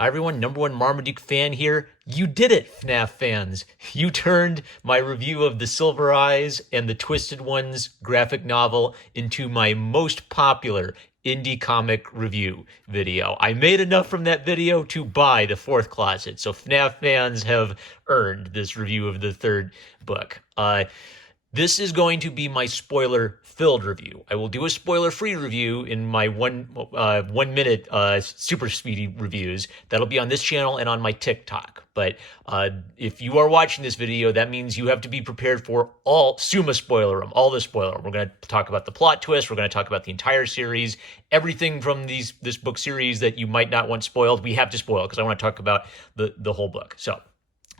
Hi everyone, number one Marmaduke fan here. You did it, FNAF fans. You turned my review of The Silver Eyes and the Twisted Ones graphic novel into my most popular indie comic review video. I made enough from that video to buy the fourth closet, so FNAF fans have earned this review of the third book. This is going to be my spoiler-filled review. I will do a spoiler-free review in my one-minute super speedy reviews. That'll be on this channel and on my TikTok. But if you are watching this video, that means you have to be prepared for all Summa spoiler, all the spoiler. We're going to talk about the plot twist. We're going to talk about the entire series, everything from this book series that you might not want spoiled. We have to spoil because I want to talk about the whole book. So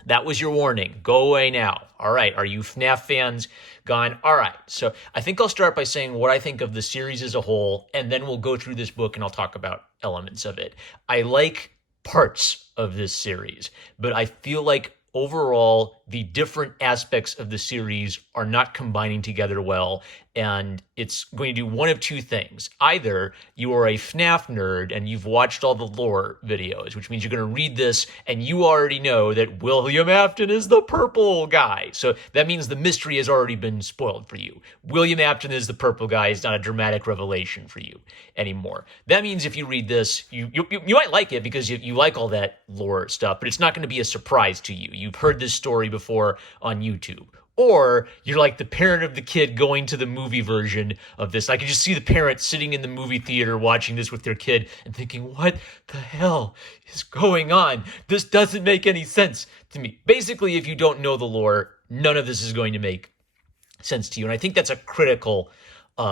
that was your warning. Go away now. All right. Are you FNAF fans gone? All right. So I think I'll start by saying what I think of the series as a whole, and then we'll go through this book and I'll talk about elements of it. I like parts of this series, but I feel like overall the different aspects of the series are not combining together well, and it's going to do one of two things. Either you are a FNAF nerd and you've watched all the lore videos, which means you're going to read this and you already know that William Afton is the purple guy. So that means the mystery has already been spoiled for you. William Afton is the purple guy is not a dramatic revelation for you anymore. That means if you read this, you might like it because you like all that lore stuff, but it's not going to be a surprise to you. You've heard this story before on YouTube. Or you're like the parent of the kid going to the movie version of this. I could just see the parent sitting in the movie theater watching this with their kid and thinking, what the hell is going on? This doesn't make any sense to me. Basically, if you don't know the lore, none of this is going to make sense to you. And I think that's a critical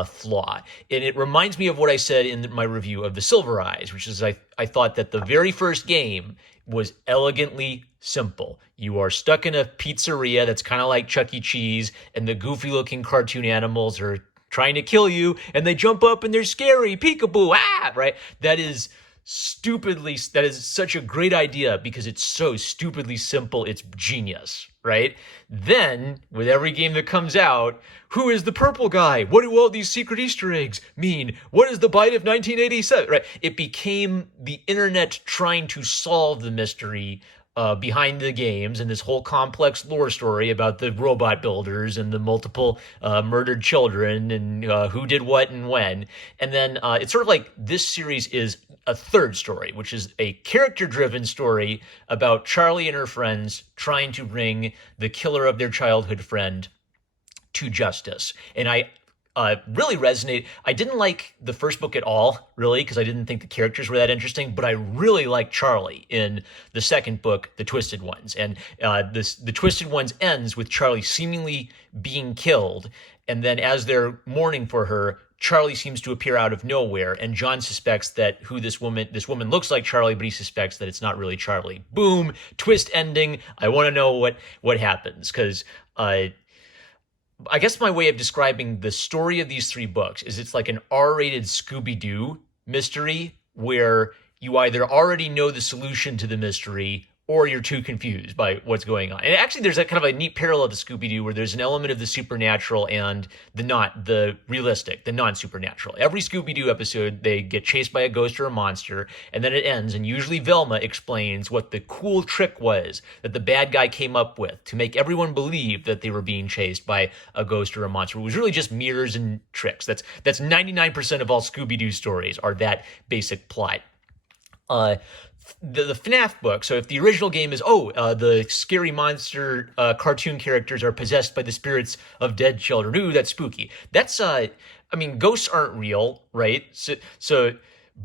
flaw. And it reminds me of what I said in my review of The Silver Eyes, which is I thought that the very first game was elegantly simple. You are stuck in a pizzeria that's kind of like Chuck E. Cheese, and the goofy looking cartoon animals are trying to kill you, and they jump up and they're scary, peekaboo, right? That is such a great idea because it's so stupidly simple, it's genius, right? Then, with every game that comes out, who is the purple guy? What do all these secret Easter eggs mean? What is the bite of 1987, right? It became the internet trying to solve the mystery behind the games and this whole complex lore story about the robot builders and the multiple murdered children and who did what and when. And then it's sort of like this series is a third story, which is a character-driven story about Charlie and her friends trying to bring the killer of their childhood friend to justice. And I really resonate. I didn't like the first book at all, really, because I didn't think the characters were that interesting, but I really liked Charlie in the second book, The Twisted Ones. And The Twisted Ones ends with Charlie seemingly being killed, and then as they're mourning for her, Charlie seems to appear out of nowhere, and John suspects that this woman looks like Charlie, but he suspects that it's not really Charlie. Boom, twist ending. I want to know what happens, because I guess my way of describing the story of these three books is it's like an R-rated Scooby-Doo mystery where you either already know the solution to the mystery or you're too confused by what's going on. And actually, there's a kind of a neat parallel to Scooby-Doo where there's an element of the supernatural and the realistic, the non-supernatural. Every Scooby-Doo episode, they get chased by a ghost or a monster, and then it ends, and usually Velma explains what the cool trick was that the bad guy came up with to make everyone believe that they were being chased by a ghost or a monster. It was really just mirrors and tricks. That's 99% of all Scooby-Doo stories are that basic plot. The FNAF book, so if the original game is, the scary monster cartoon characters are possessed by the spirits of dead children. Ooh, that's spooky. That's, ghosts aren't real, right?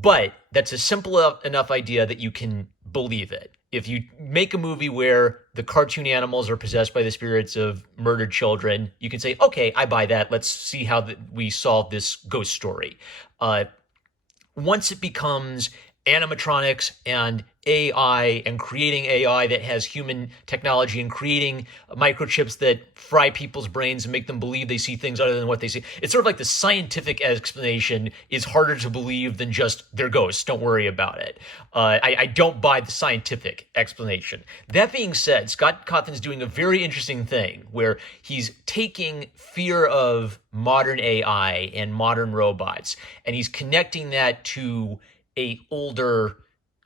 But that's a simple enough idea that you can believe it. If you make a movie where the cartoon animals are possessed by the spirits of murdered children, you can say, okay, I buy that. Let's see how we solve this ghost story. Once it becomes animatronics and AI and creating AI that has human technology and creating microchips that fry people's brains and make them believe they see things other than what they see. It's sort of like the scientific explanation is harder to believe than just they're ghosts. Don't worry about it. I don't buy the scientific explanation. That being said, Scott Cawthon's doing a very interesting thing where he's taking fear of modern AI and modern robots and he's connecting that to a older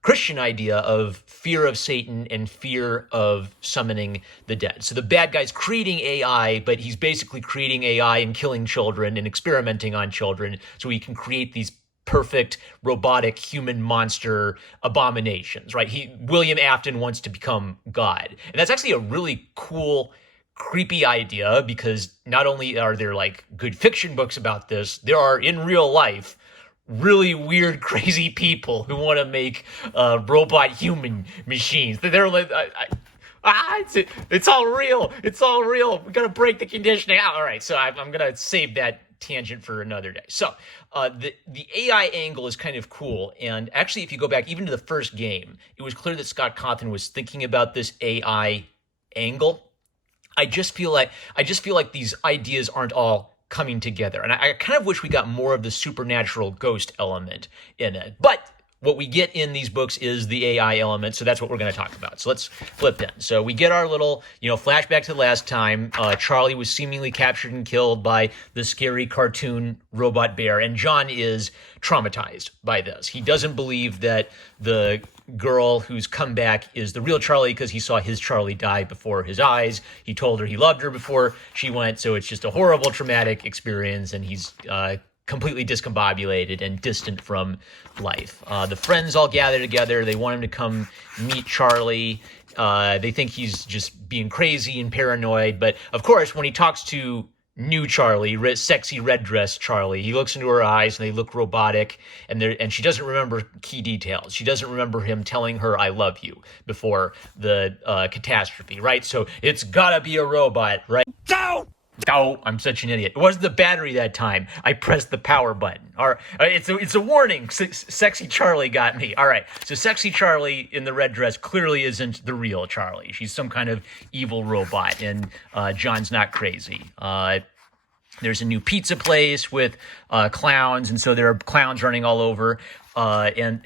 Christian idea of fear of Satan and fear of summoning the dead. So the bad guy's creating AI, but he's basically creating AI and killing children and experimenting on children so he can create these perfect robotic human monster abominations, right? William Afton wants to become God. And that's actually a really cool, creepy idea, because not only are there like good fiction books about this, there are in real life really weird, crazy people who want to make robot human machines. They're like, it's all real. It's all real. We got to break the conditioning. All right, so I'm going to save that tangent for another day. So the AI angle is kind of cool. And actually, if you go back even to the first game, it was clear that Scott Cawthon was thinking about this AI angle. I just feel like these ideas aren't all coming together. And I kind of wish we got more of the supernatural ghost element in it. But what we get in these books is the AI element, so that's what we're going to talk about. So let's flip in. So we get our little, flashback to the last time. Charlie was seemingly captured and killed by the scary cartoon robot bear, and John is traumatized by this. He doesn't believe that the girl who's come back is the real Charlie because he saw his Charlie die before his eyes. He told her he loved her before she went, so it's just a horrible, traumatic experience, and he's completely discombobulated and distant from life. The friends all gather together. They want him to come meet Charlie. They think he's just being crazy and paranoid, but of course, when he talks to new Charlie, sexy red dress Charlie, he looks into her eyes and they look robotic, and she doesn't remember key details. She doesn't remember him telling her "I love you" before the catastrophe, right? So it's gotta be a robot, right? Don't! Oh, I'm such an idiot. It wasn't the battery that time. I pressed the power button. All right, it's a warning. Sexy Charlie got me. All right, so sexy Charlie in the red dress clearly isn't the real Charlie. She's some kind of evil robot, and John's not crazy. There's a new pizza place with clowns, and so there are clowns running all over, and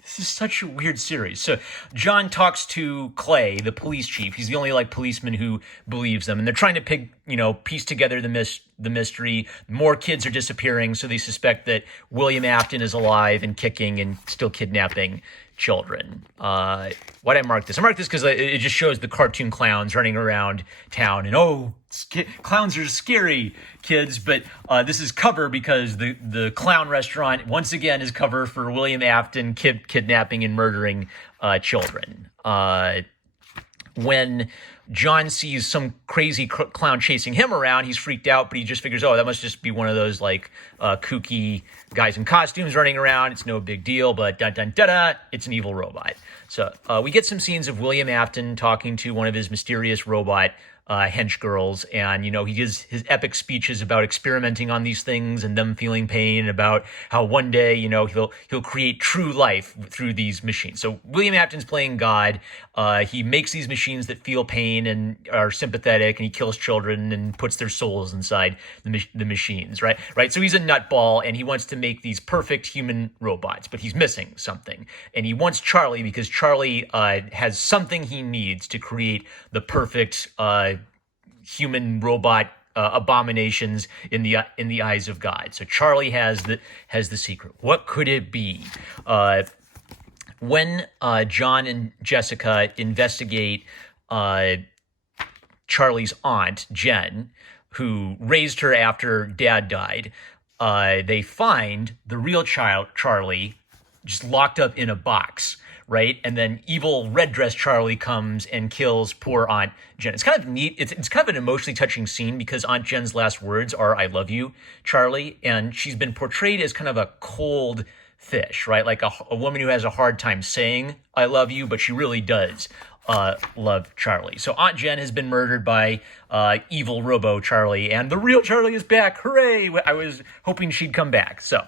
this is such a weird series. So John talks to Clay, the police chief. He's the only policeman who believes them, and they're trying to piece together the mystery. More kids are disappearing, so they suspect that William Afton is alive and kicking and still kidnapping children. Why'd I mark this? I marked this because it just shows the cartoon clowns running around town, and clowns are scary, kids. But this is cover because the clown restaurant once again is cover for William Afton kidnapping and murdering children. When John sees some crazy clown chasing him around, he's freaked out, but he just figures, that must just be one of those kooky guys in costumes running around. It's no big deal, but dun-dun-da-da, it's an evil robot. So we get some scenes of William Afton talking to one of his mysterious robot hench girls, and he gives his epic speeches about experimenting on these things and them feeling pain, about how one day he'll create true life through these machines. So William Afton's playing God. He makes these machines that feel pain and are sympathetic, and he kills children and puts their souls inside the machines, right? So he's a nutball, and he wants to make these perfect human robots, but he's missing something, and he wants Charlie because Charlie has something he needs to create the perfect human robot abominations in the eyes of God. So Charlie has the secret. What could it be? When John and Jessica investigate Charlie's aunt, Jen, who raised her after Dad died, they find the real Charlie just locked up in a box, right? And then evil red dress Charlie comes and kills poor Aunt Jen. It's kind of neat. It's kind of an emotionally touching scene because Aunt Jen's last words are "I love you, Charlie," and she's been portrayed as kind of a cold fish, right? Like a woman who has a hard time saying "I love you," but she really does love Charlie. So Aunt Jen has been murdered by evil Robo Charlie, and the real Charlie is back. Hooray! I was hoping she'd come back. So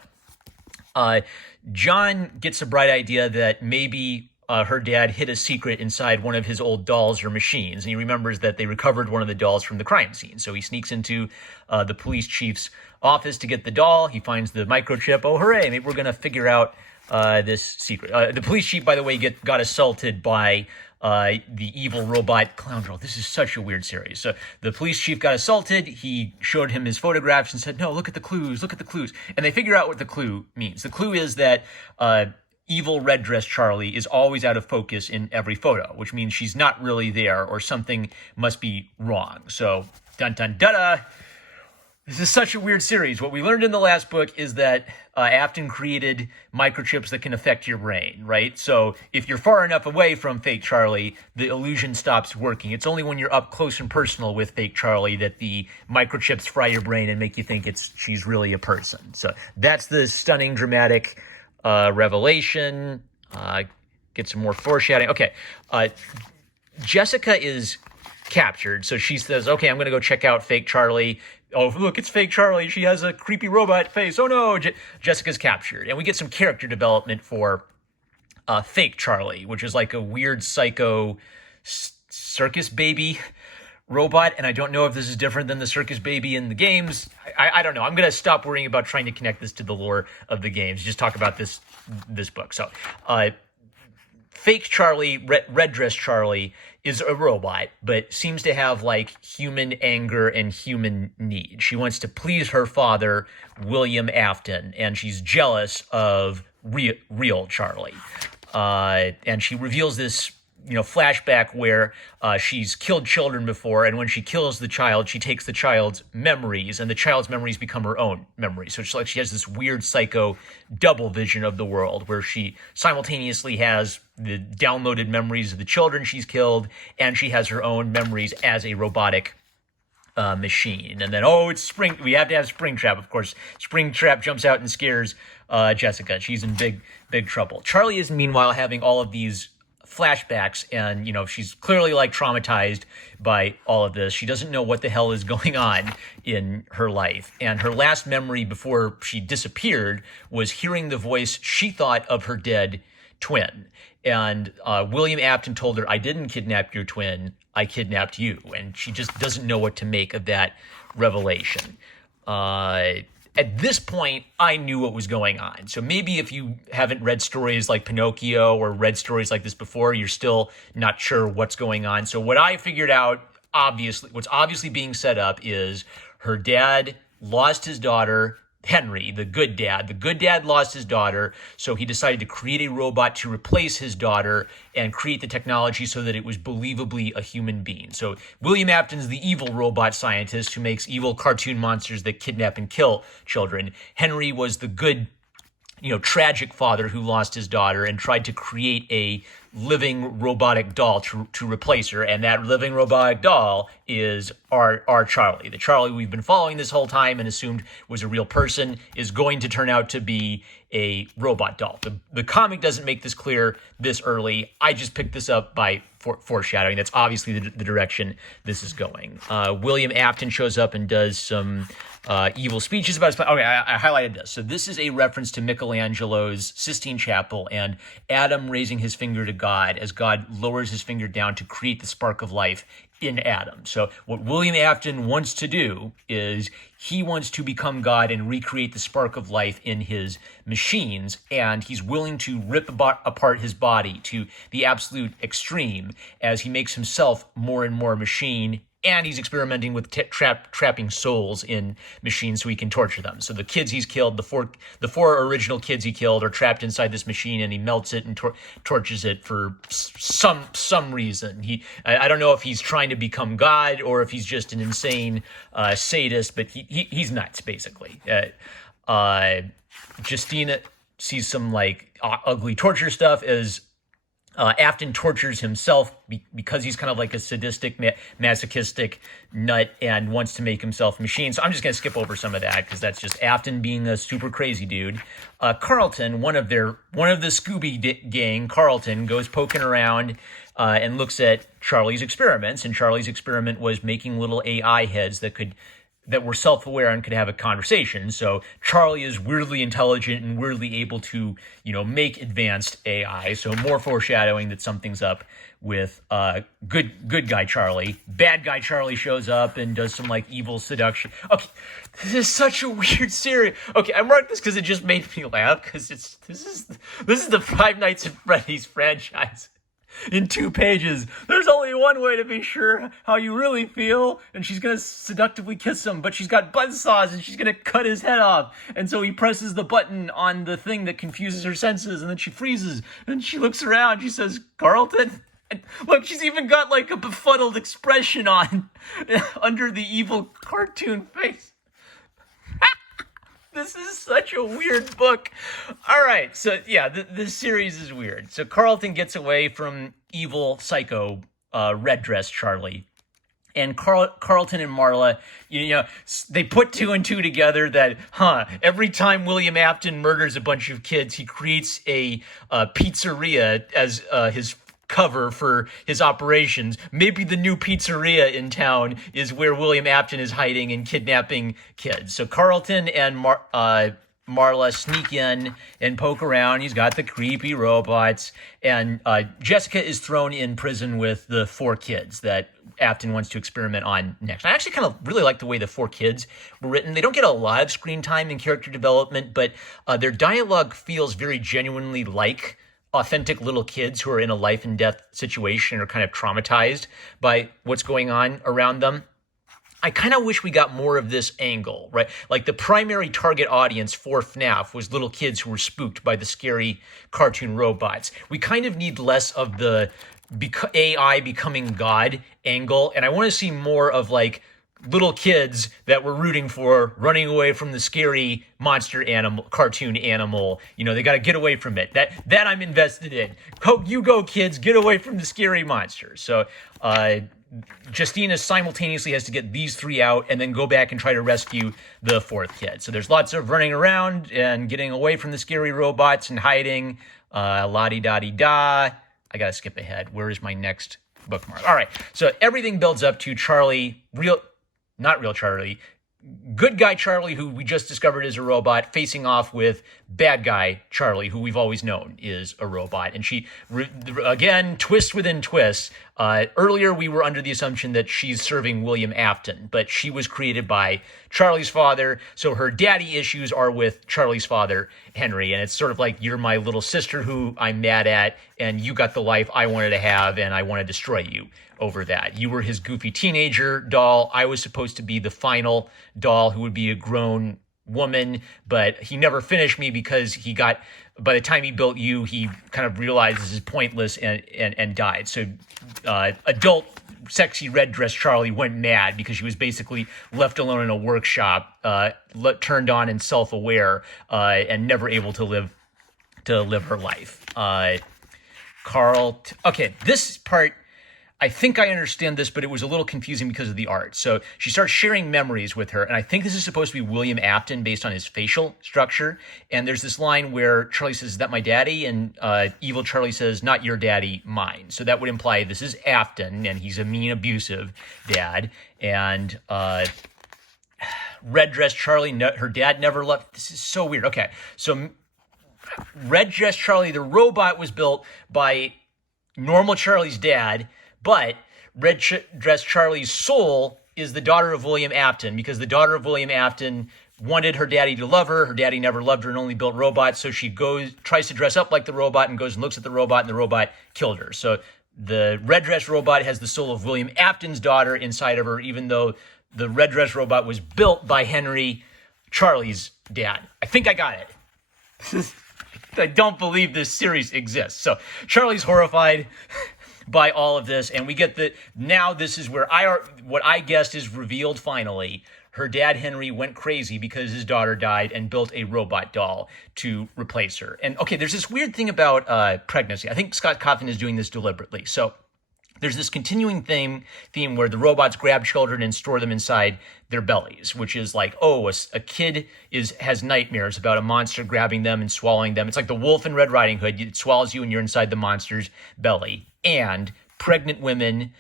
John gets a bright idea that maybe her dad hid a secret inside one of his old dolls or machines, and he remembers that they recovered one of the dolls from the crime scene. So he sneaks into the police chief's office to get the doll. He finds the microchip. Oh, hooray! Maybe we're going to figure out this secret. The police chief, by the way, got assaulted by the evil robot clown girl. This is such a weird series. So the police chief got assaulted. He showed him his photographs and said, "No, look at the clues, look at the clues." And they figure out what the clue means. The clue is that evil red dress Charlie is always out of focus in every photo, which means she's not really there or something must be wrong. So, dun dun da. This is such a weird series. What we learned in the last book is that Afton created microchips that can affect your brain, right? So if you're far enough away from fake Charlie, the illusion stops working. It's only when you're up close and personal with fake Charlie that the microchips fry your brain and make you think she's really a person. So that's the stunning, dramatic revelation. Get some more foreshadowing. Okay, Jessica is captured, so she says, okay, I'm going to go check out fake Charlie. Oh, look, it's fake Charlie. She has a creepy robot face. Oh, no. Jessica's captured. And we get some character development for fake Charlie, which is like a weird psycho circus baby robot. And I don't know if this is different than the circus baby in the games. I don't know. I'm going to stop worrying about trying to connect this to the lore of the games. Just talk about this book. So fake Charlie, red dress Charlie, is a robot, but seems to have like human anger and human need. She wants to please her father, William Afton, and she's jealous of real Charlie. And she reveals this, flashback where she's killed children before, and when she kills the child, she takes the child's memories, and the child's memories become her own memories. So it's like she has this weird psycho double vision of the world where she simultaneously has the downloaded memories of the children she's killed, and she has her own memories as a robotic machine. And then, it's Spring. We have to have Springtrap, of course. Springtrap jumps out and scares Jessica. She's in big trouble. Charlie is meanwhile having all of these flashbacks, and she's clearly like traumatized by all of this. She doesn't know what the hell is going on in her life, and her last memory before she disappeared was hearing the voice she thought of her dead twin. And William Afton told her, I didn't kidnap your twin, I kidnapped you. And she just doesn't know what to make of that revelation. At this point, I knew what was going on. So maybe if you haven't read stories like Pinocchio or read stories like this before, you're still not sure what's going on. So what I figured out, what's obviously being set up is her dad lost his daughter, Henry, the good dad. The good dad lost his daughter, so he decided to create a robot to replace his daughter and create the technology so that it was believably a human being. So William Afton's the evil robot scientist who makes evil cartoon monsters that kidnap and kill children. Henry was the good, tragic father who lost his daughter and tried to create a living robotic doll to replace her. And that living robotic doll is our Charlie. The Charlie we've been following this whole time and assumed was a real person is going to turn out to be a robot doll. The comic doesn't make this clear this early. I just picked this up by foreshadowing. That's obviously the direction this is going. William Afton shows up and does some evil speeches about his plan. Okay, I highlighted this. So this is a reference to Michelangelo's Sistine Chapel and Adam raising his finger to God as God lowers his finger down to create the spark of life in Adam. So what William Afton wants to do is he wants to become God and recreate the spark of life in his machines, and he's willing to rip apart his body to the absolute extreme as he makes himself more and more machine. And he's experimenting with trapping souls in machines so he can torture them. So the kids he's killed, the four original kids he killed, are trapped inside this machine, and he melts it and tortures it for some reason. I don't know if he's trying to become God or if he's just an insane sadist, but he's nuts basically. Justina sees some like ugly torture stuff as Afton tortures himself because he's kind of like a sadistic, masochistic nut and wants to make himself a machine. So I'm just going to skip over some of that because that's just Afton being a super crazy dude. Carlton, one of the Scooby gang, Carlton, goes poking around and looks at Charlie's experiments. And Charlie's experiment was making little AI heads that were self-aware and could have a conversation. So Charlie is weirdly intelligent and weirdly able to, make advanced AI. So more foreshadowing that something's up with good guy Charlie. Bad guy Charlie shows up and does some like evil seduction. Okay, this is such a weird series. Okay, I marked this because it just made me laugh because this is the Five Nights at Freddy's franchise. in 2 pages. There's only one way to be sure how you really feel, and she's gonna seductively kiss him, but she's got buzzsaws and she's gonna cut his head off. And so he presses the button on the thing that confuses her senses, and then she freezes, and she looks around, she says, Carlton? And look, she's even got like a befuddled expression on under the evil cartoon face. This is such a weird book. All right, so yeah, this series is weird. So Carlton gets away from evil psycho Red Dress Charlie. And Carlton and Marla, they put 2 and 2 together that, every time William Afton murders a bunch of kids, he creates a pizzeria as his cover for his operations. Maybe the new pizzeria in town is where William Afton is hiding and kidnapping kids. So Carlton and Marla sneak in and poke around. He's got the creepy robots. And Jessica is thrown in prison with the 4 kids that Afton wants to experiment on next. I actually kind of really like the way the 4 kids were written. They don't get a lot of screen time and character development, but their dialogue feels very genuinely like authentic little kids who are in a life and death situation or kind of traumatized by what's going on around them. I kind of wish we got more of this angle, right? Like the primary target audience for FNAF was little kids who were spooked by the scary cartoon robots. We kind of need less of the AI becoming God angle, and I want to see more of like little kids that we're rooting for running away from the scary monster animal, cartoon animal. They got to get away from it. That I'm invested in. You go, kids, get away from the scary monster. So Justina simultaneously has to get these 3 out and then go back and try to rescue the 4th kid. So there's lots of running around and getting away from the scary robots and hiding. La-di-da-di-da. I got to skip ahead. Where is my next bookmark? All right. So everything builds up to Charlie, not real Charlie, good guy Charlie, who we just discovered is a robot, facing off with bad guy Charlie, who we've always known is a robot. And she, again, twist within twists. Earlier, we were under the assumption that she's serving William Afton, but she was created by Charlie's father. So her daddy issues are with Charlie's father, Henry. And it's sort of like, you're my little sister who I'm mad at, and you got the life I wanted to have, and I want to destroy you over that. You were his goofy teenager doll. I was supposed to be the final doll who would be a grown woman, but he never finished me because by the time he built you, he kind of realized this is pointless and died. So adult sexy Red Dress Charlie went mad because she was basically left alone in a workshop, turned on and self-aware, and never able to live her life. Okay, this part, I think I understand this, but it was a little confusing because of the art. So she starts sharing memories with her, and I think this is supposed to be William Afton based on his facial structure. And there's this line where Charlie says, "Is that my daddy?" And evil Charlie says, "Not your daddy, mine." So that would imply this is Afton, and he's a mean, abusive dad. And Red Dress Charlie, her dad never left. This is so weird. Okay, so Red Dress Charlie, the robot, was built by normal Charlie's dad, but Red Dress Charlie's soul is the daughter of William Afton, because the daughter of William Afton wanted her daddy to love her. Her daddy never loved her and only built robots, so she tries to dress up like the robot and goes and looks at the robot, and the robot killed her. So the Red Dress robot has the soul of William Afton's daughter inside of her, even though the Red Dress robot was built by Henry, Charlie's dad. I think I got it. I don't believe this series exists. So Charlie's horrified by all of this, and we get now this is where what I guessed is revealed finally. Her dad, Henry, went crazy because his daughter died and built a robot doll to replace her. And okay, there's this weird thing about pregnancy. I think Scott Cawthon is doing this deliberately. So there's this continuing theme where the robots grab children and store them inside their bellies, which is like, a kid has nightmares about a monster grabbing them and swallowing them. It's like the wolf in Red Riding Hood. It swallows you and you're inside the monster's belly. And pregnant women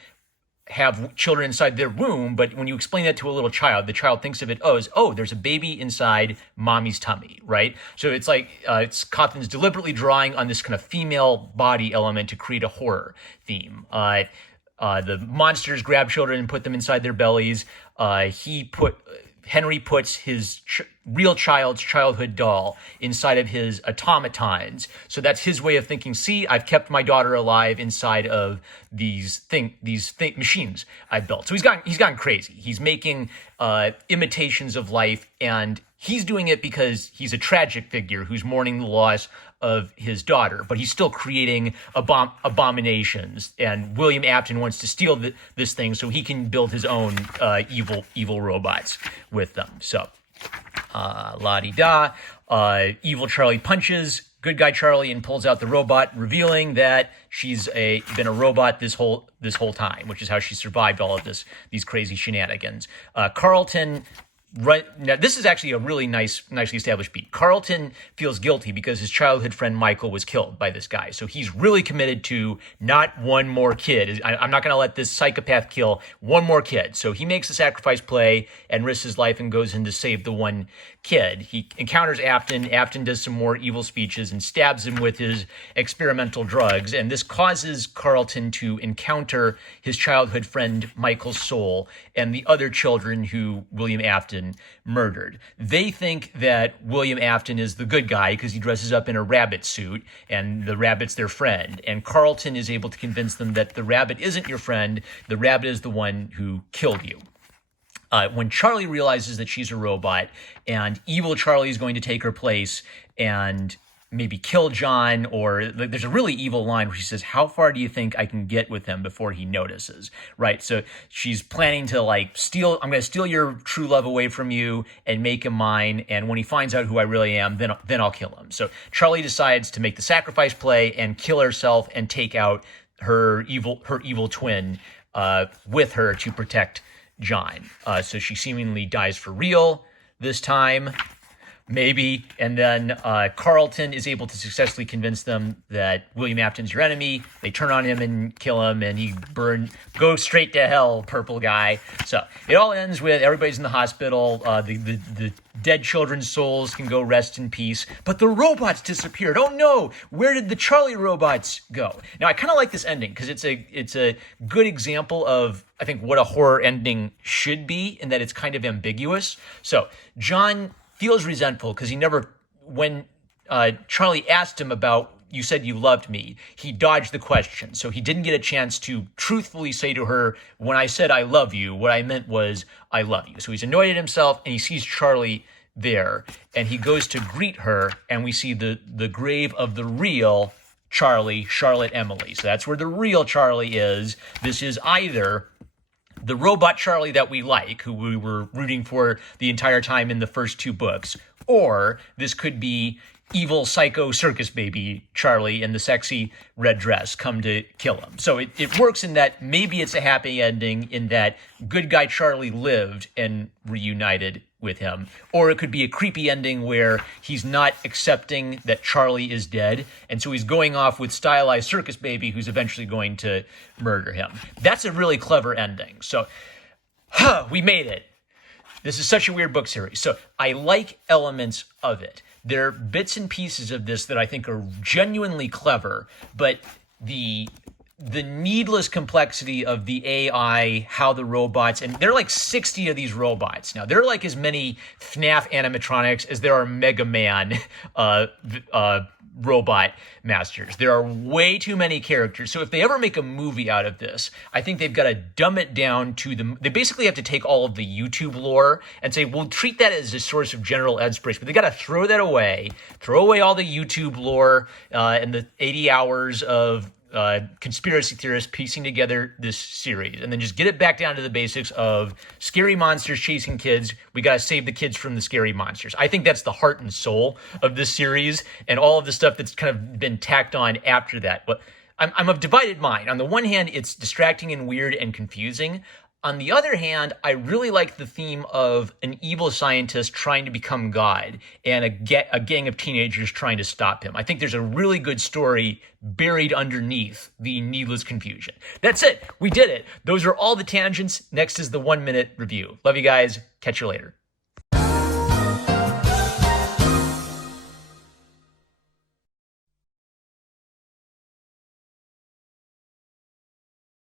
have children inside their womb, but when you explain that to a little child, the child thinks of it as, there's a baby inside mommy's tummy, right? So it's like Cawthon's deliberately drawing on this kind of female body element to create a horror theme. The monsters grab children and put them inside their bellies. Henry puts his real child's childhood doll inside of his automatons. So that's his way of thinking, see, I've kept my daughter alive inside of these machines I built. So he's gone crazy. He's making imitations of life, and he's doing it because he's a tragic figure who's mourning the loss of his daughter, but he's still creating abominations. And William Afton wants to steal this thing so he can build his own evil robots with them. So, la-di-da. Evil Charlie punches good guy Charlie and pulls out the robot, revealing that she's been a robot this whole time, which is how she survived all of these crazy shenanigans. Carlton. Right now, this is actually a really nicely established beat. Carlton feels guilty because his childhood friend Michael was killed by this guy. So he's really committed to not one more kid. I'm not going to let this psychopath kill one more kid. So he makes a sacrifice play and risks his life and goes in to save the one kid. He encounters Afton. Afton does some more evil speeches and stabs him with his experimental drugs. And this causes Carlton to encounter his childhood friend Michael's soul and the other children who William Afton murdered. They think that William Afton is the good guy because he dresses up in a rabbit suit and the rabbit's their friend. And Carlton is able to convince them that the rabbit isn't your friend. The rabbit is the one who killed you. When Charlie realizes that she's a robot and evil Charlie is going to take her place and maybe kill John, or there's a really evil line where she says, how far do you think I can get with him before he notices? Right. So she's planning to I'm going to steal your true love away from you and make him mine. And when he finds out who I really am, then I'll kill him. So Charlie decides to make the sacrifice play and kill herself and take out her evil twin with her to protect John. So she seemingly dies for real this time. Maybe. And then Carlton is able to successfully convince them that William Afton's your enemy. They turn on him and kill him, and he goes straight to hell, purple guy. So it all ends with everybody's in the hospital. The dead children's souls can go rest in peace, but the robots disappeared. Oh no, where did the Charlie robots go? Now I kind of like this ending because it's a good example of, I think, what a horror ending should be, in that it's kind of ambiguous. So John feels resentful because when Charlie asked him about, you said you loved me, he dodged the question. So he didn't get a chance to truthfully say to her, when I said I love you, what I meant was I love you. So he's annoyed at himself, and he sees Charlie there, and he goes to greet her, and we see the grave of the real Charlie, Charlotte Emily. So that's where the real Charlie is. This is either the robot Charlie that we like, who we were rooting for the entire time in the first two books, or this could be evil psycho circus baby Charlie in the sexy red dress come to kill him. So it works in that maybe it's a happy ending in that good guy Charlie lived and reunited with him, or it could be a creepy ending where he's not accepting that Charlie is dead, and so he's going off with stylized circus baby who's eventually going to murder him. That's a really clever ending. So, we made it. This is such a weird book series. So I like elements of it. There are bits and pieces of this that I think are genuinely clever, but the needless complexity of the AI, how the robots, and there are like 60 of these robots. Now, there are like as many FNAF animatronics as there are Mega Man robot masters. There are way too many characters. So if they ever make a movie out of this, I think they've got to dumb it down to they basically have to take all of the YouTube lore and say, we'll treat that as a source of general inspiration. But they got to throw that away, throw away all the YouTube lore and the 80 hours of conspiracy theorists piecing together this series, and then just get it back down to the basics of scary monsters chasing kids. We got to save the kids from the scary monsters. I think that's the heart and soul of this series, and all of the stuff that's kind of been tacked on after that. But I'm of divided mind. On the one hand, it's distracting and weird and confusing. On the other hand, I really like the theme of an evil scientist trying to become God and a gang of teenagers trying to stop him. I think there's a really good story buried underneath the needless confusion. That's it. We did it. Those are all the tangents. Next is the 1 minute review. Love you guys. Catch you later.